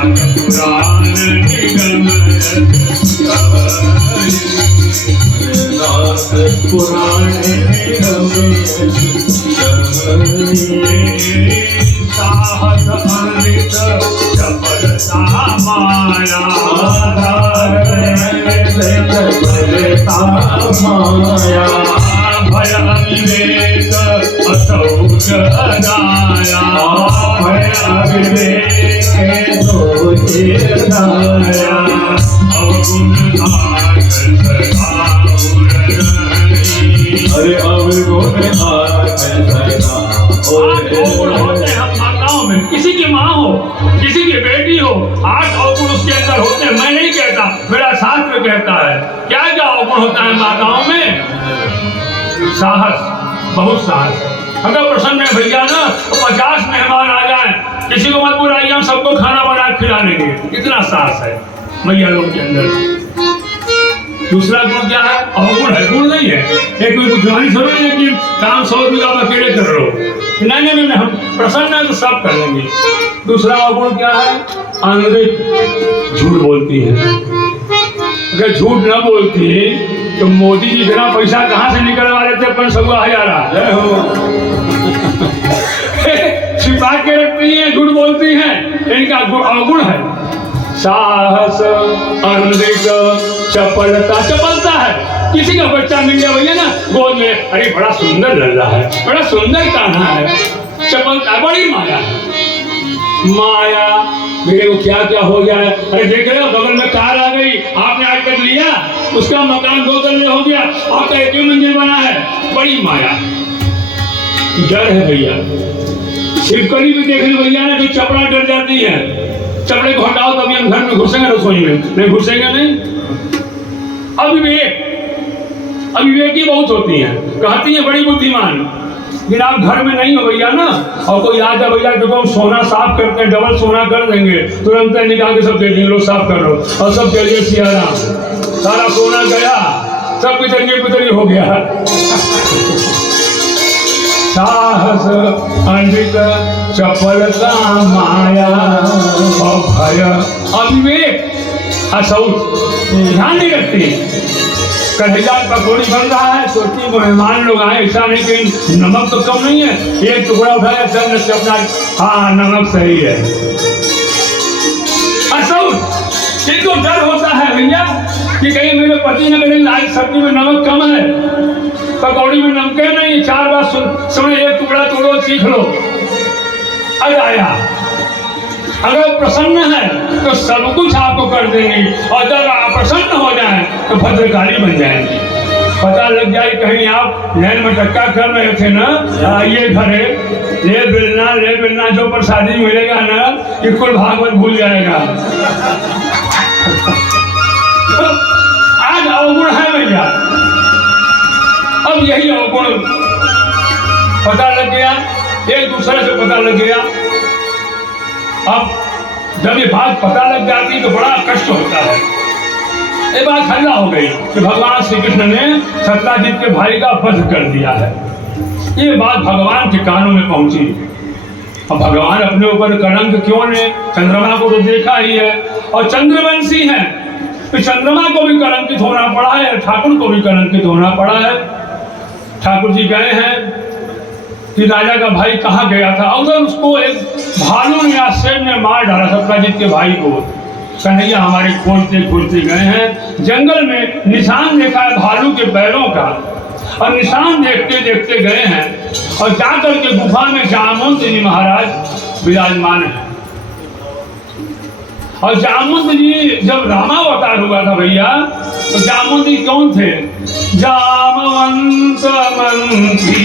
पुराण निगम पुराण साहस अमृत चपलता माया माया भय अविवेक असौ गदाया भय अविवेक दोषदाया अवगुण अरे अवगुण माताओं में किसी की माँ हो किसी की बेटी हो 8 अवगुण उसके अंदर होते हैं। मैं नहीं कहता, मेरा शास्त्र कहता है। क्या क्या अवगुण होता है माताओं में? साहस, बहुत साहस। अगर प्रसन्न है भैया ना तो 50 मेहमान आ जाए, किसी को मत बुलाइए, हम सबको खाना बना खिला लेंगे। इतना साहस है भैया लोग के अंदर। दूसरा गुण क्या है? अवगुण है, गुण नहीं है। एक कोई बुद्धिमानी समझ है कि काम 100 रुपये आप अकेले कर रहे हो। नहीं, हम प्रसन्न है तो सब कर लेंगे। दूसरा अवगुण क्या है? अनधिक झूठ बोलती है। अगर झूठ न बोलती तो मोदी जी इतना पैसा कहाँ से निकलवा लेते? 500,000 छिपा के रखती हैं, झूठ बोलती हैं। इनका अवगुण है साहस, अनधिक चपलता। चपलता है, किसी का बच्चा मिल गया भैया ना गोद में, अरे बड़ा सुंदर लल्ला है, बड़ा सुंदर कान्हा है। चपलता, बड़ी माया है। माया मेरे को क्या क्या हो गया है। अरे देख रहे हो बगल में कार आ गई, आपने आज तक लिया, उसका मकान 2 तल्ले हो गया, आपका 1 मंजिल बना है। बड़ी माया, डर है भैया। शिवकली भी देख लो भैया ना, तो चपड़ा डर जाती है। चपड़े को हटाओ तभी हम घर में घुसेंगे, रसोई में नहीं घुसेंगे। नहीं, अविवेकी बहुत होती हैं, कहती हैं बड़ी बुद्धिमान, लेकिन आप घर में नहीं हो भैया ना, और कोई आ जाए भैया देखो हम सोना साफ करते हैं, डबल सोना कर देंगे, तुरंत निकाल के सब दे देंगे, लो साफ कर लो, और सब चलिए सियाराम, सारा सोना गया, सब पितरी हो गया। साहस, अनधिक चपलता, माया और भय अविवेक असौच, ध्यान नहीं रखते। कढ़ैया पकौड़ी बन रहा है, सोचती मेहमान लोग आए, ऐसा नहीं कि नमक तो कम नहीं है, एक टुकड़ा उठाया चल से अपना, हाँ नमक सही है। असौच, किनको डर होता है भैया कि कहीं मेरे पति ने कहीं आज सब्जी में नमक कम है, पकौड़ी में नमक नहीं, 4 बार समय एक टुकड़ा तोड़ो, सीख लो। आया अगर प्रसन्न है तो सब कुछ आपको कर देंगे, और जब आप प्रसन्न हो जाएं तो भद्रकाली बन जाएंगे। पता लग जाए कहीं आप नैन में टक्का कर रहे थे ना, ये घरे ले बिलना जो प्रसादी मिलेगा ना, कि कुल भागवत भूल जाएगा। आज अवगुण है भैया, अब यही अवगुण पता लग गया, एक दूसरे से पता लग गया। अब जब ये बात पता लग जाती तो बड़ा कष्ट होता है। ये बात हल्ला हो गई कि भगवान श्री कृष्ण ने सत्यजित के भाई का वध कर दिया है। ये बात भगवान के कानों में पहुंची। अब भगवान अपने ऊपर कलंक क्यों ने? चंद्रमा को तो देखा ही है, और चंद्रवंशी है, तो चंद्रमा को भी कलंकित होना पड़ा है, ठाकुर को भी कलंकित होना पड़ा है। ठाकुर जी गए हैं कि राजा का भाई कहाँ गया था, उधर उसको एक भालू ने या शेर ने मार डाला, सत्यजित के भाई को। कन्हैया हमारे खोजते गए हैं, जंगल में निशान देखा है भालू के पैरों का, और निशान देखते गए हैं, और जाकर के गुफा में जामवंत जी महाराज विराजमान है। और जामवंत जी जब रामावतार हुआ था भैया, तो जामवंत जी कौन थे? जामवंत मंत्री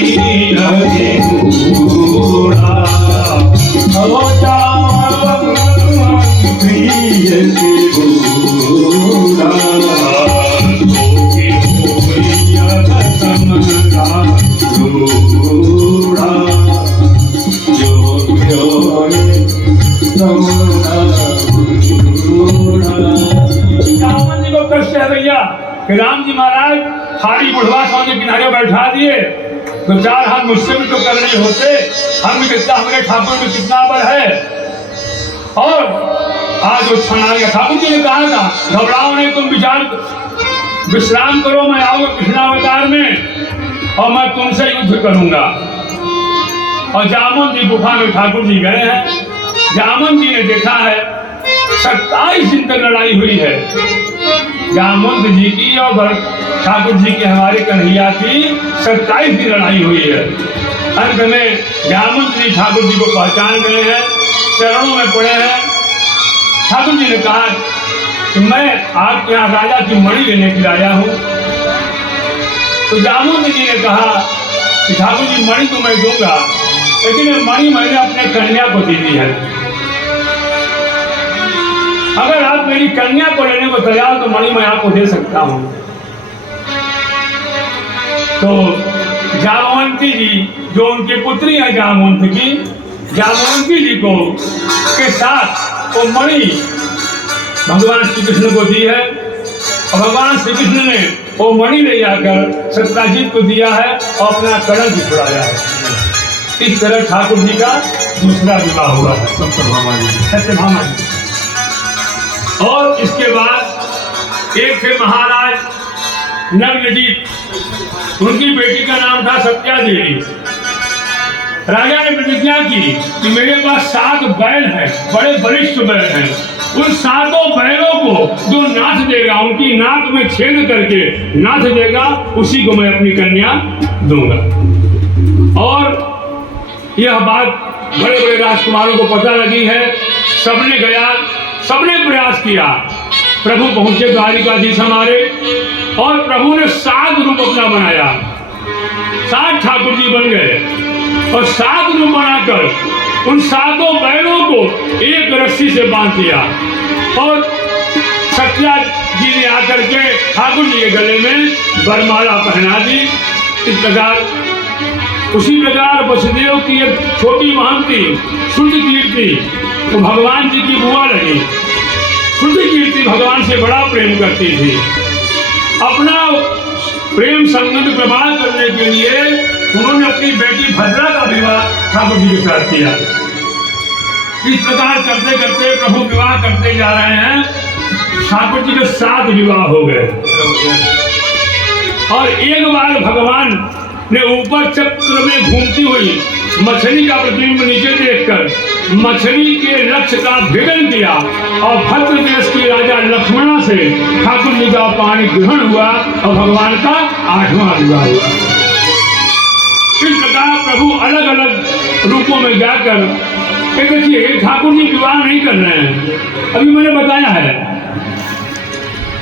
राम जी महाराज खाली बुढ़वा स्वामी के किनारे बैठा दिए, तो 4 हाथ मुझसे भी तो करने होते, हम भी कितना, हमारे ठाकुर में कितना बल है। और आज वो क्षण आ गया। ठाकुर जी ने कहा था घबराओ नहीं, तुम विश्राम करो, मैं आऊंगा कृष्णावतार में और मैं तुमसे युद्ध करूंगा। और जामुन जी गुफा में ठाकुर जी गए हैं। जामुन जी ने देखा है 27 दिन तक लड़ाई हुई है जामुन जी की और ठाकुर जी की, हमारे कन्हैया की 27 दिन लड़ाई हुई है। अंत में जामुन जी ठाकुर जी को पहचान गए हैं, चरणों में पड़े हैं। ठाकुर जी ने कहा कि मैं आपके यहाँ राजा की मणि लेने के लिए आया हूँ। तो जामुन जी ने कहा कि ठाकुर जी मणि तो मैं दूंगा, लेकिन ये मणि मैंने अपने कन्या को दी है। अगर आप मेरी कन्या को लेने को तैयार तो मणि मैं आपको दे सकता हूँ। तो जामवंती जी जो उनकी पुत्री है जामवंत की, जामवंती जी को के साथ वो मणि भगवान श्री कृष्ण को दी है और भगवान श्री कृष्ण ने वो मणि ले जाकर सत्यजीत को दिया है और अपना कलंक भी छुड़ाया है। इस तरह ठाकुर जी का दूसरा विवाह हुआ है सत्यभामा जी। और इसके बाद एक थे महाराज नग्नजीत, उनकी बेटी का नाम था सत्या देवी। राजा ने प्रतिज्ञा की कि मेरे पास 7 बैल हैं, बड़े बलिष्ठ बैल हैं, उन 7 बैलों को जो नाच देगा, उनकी नाक में छेद करके नाच देगा, उसी को मैं अपनी कन्या दूंगा। और यह बात बड़े बड़े राजकुमारों को पता लगी है। सबने गया, सबने प्रयास किया। प्रभु पहुंचे द्वारिकाधीश हमारे और प्रभु ने 7 रूप अपना बनाया। 7 ठाकुर जी बन गए और 7 रूप बनाकर उन 7 बैलों को एक रस्सी से बांध दिया और सत्या जी ने आकर के ठाकुर जी के गले में वरमाला पहना दी। इस प्रकार उसी प्रकार वसुदेव की एक छोटी महंती शुद्ध कीर्ति तो भगवान जी की बुआ लगी। शुद्ध कीर्ति भगवान से बड़ा प्रेम करती थी। अपना प्रेम संबंध प्रभाव करने के लिए उन्होंने अपनी बेटी भद्रा का विवाह ठाकुर जी के साथ किया। इस प्रकार करते करते प्रभु विवाह करते जा रहे हैं। ठाकुर जी के 7 विवाह हो गए और एक बार भगवान ने ऊपर चक्र में घूमती हुई मछली का प्रतिबिंब नीचे देखकर मछली के लक्ष्य का भेदन किया और भद्र देश के राजा लक्ष्मणा से ठाकुर जी का पाणी ग्रहण हुआ और भगवान का 8वां विवाह हुआ। इस प्रकार प्रभु अलग अलग रूपों में जाकर देखिए ठाकुर जी विवाह नहीं कर रहे हैं। अभी मैंने बताया है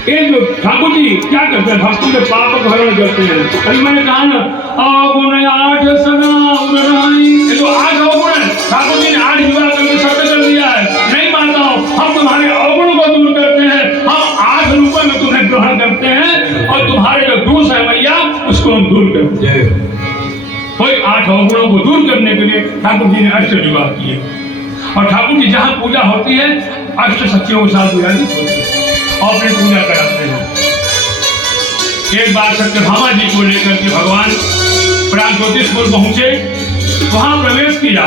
एक ठाकुर जी क्या करते हैं, भक्तों के पाप का हरण करते हैं। अभी मैंने कहा ना अवगुण 8 सदा उदराई, ये जो 8 अवगुण है ठाकुर जी ने 8 विवाह करके सत्य कर दिया है। नहीं मानता हूँ, हम तुम्हारे अवगुण को दूर करते हैं, हम 8 रूपों में तुम्हें ग्रहण करते हैं और तुम्हारे जो दोष है मैया उसको हम दूर करते हैं। कोई 8 अवगुणों को दूर करने के लिए ठाकुर जी ने 8 विवाह किए और ठाकुर जी जहाँ पूजा होती है 8 सखियों के साथ पूजा नहीं होती है और अपनी पूजा कराते हैं। एक बार सत्यभामा जी को लेकर के भगवान प्रागज्योतिषपुर पहुंचे, वहां प्रवेश किया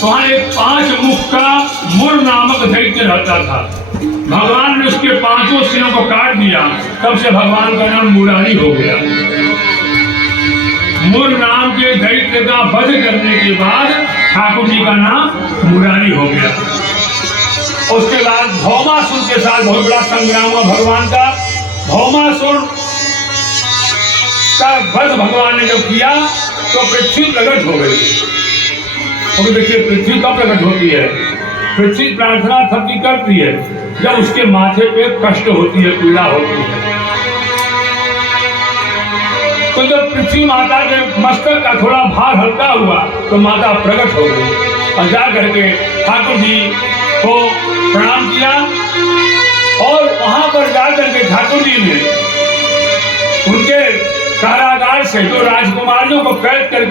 तो वहां एक 5 मुख का मुर नामक दैत्य रहता था। भगवान ने उसके 5 सिरों को काट दिया, तब से भगवान का नाम मुरारी हो गया। मुर नाम के दैत्य का वध करने के बाद ठाकुर जी का नाम मुरारी हो गया। उसके बाद भौमासुर के साथ बहुत बड़ा संग्राम हुआ भगवान का। भौमासुर का वध भगवान ने जब किया तो पृथ्वी प्रकट हो गई। और देखिए पृथ्वी कब प्रकट होती है, पृथ्वी प्रार्थना तब की करती है जब उसके माथे पे कष्ट होती है, पीड़ा होती है। तो जब पृथ्वी माता के मस्तक का थोड़ा भार हल्का हुआ तो माता प्रकट हो गई और जा करके ठाकुर जी को प्रणाम किया और वहां पर जाकर के ठाकुर जी ने उनके कारागार से जो राजकुमारियों को कैद करके